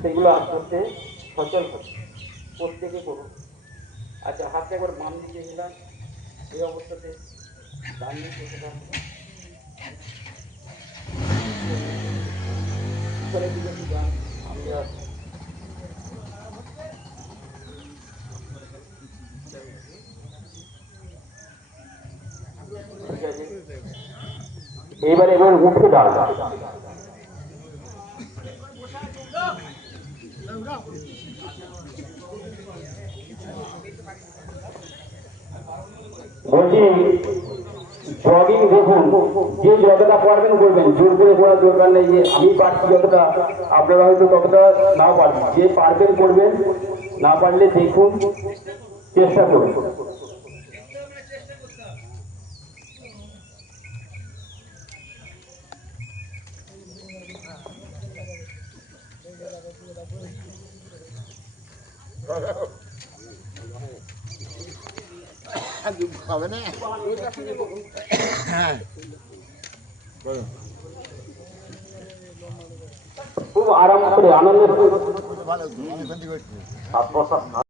সেগুলো করতে সচল হচ্ছে, প্রত্যেকে করুন। আচ্ছা, হাতটা একবার বাম দিকে নিলাম, এই অবস্থাতে ডান দিক করতে থাকুন, উপরের দিকে একটু যান, আমি আসছি। ঠিক আছে, এবারে উঠে দাঁড়ান। বলছি, জগিং দেখুন, যে যতটা পারবেন করবেন, জোর করে করার দরকার নেই যে আমি পারছি যতটা, আপনারা হয়তো ততটা নাও পারবেন। যে পারবেন করবেন, না পারলে দেখুন, চেষ্টা করুন। হবে না, খুব আরাম করে আনন্দ ভালো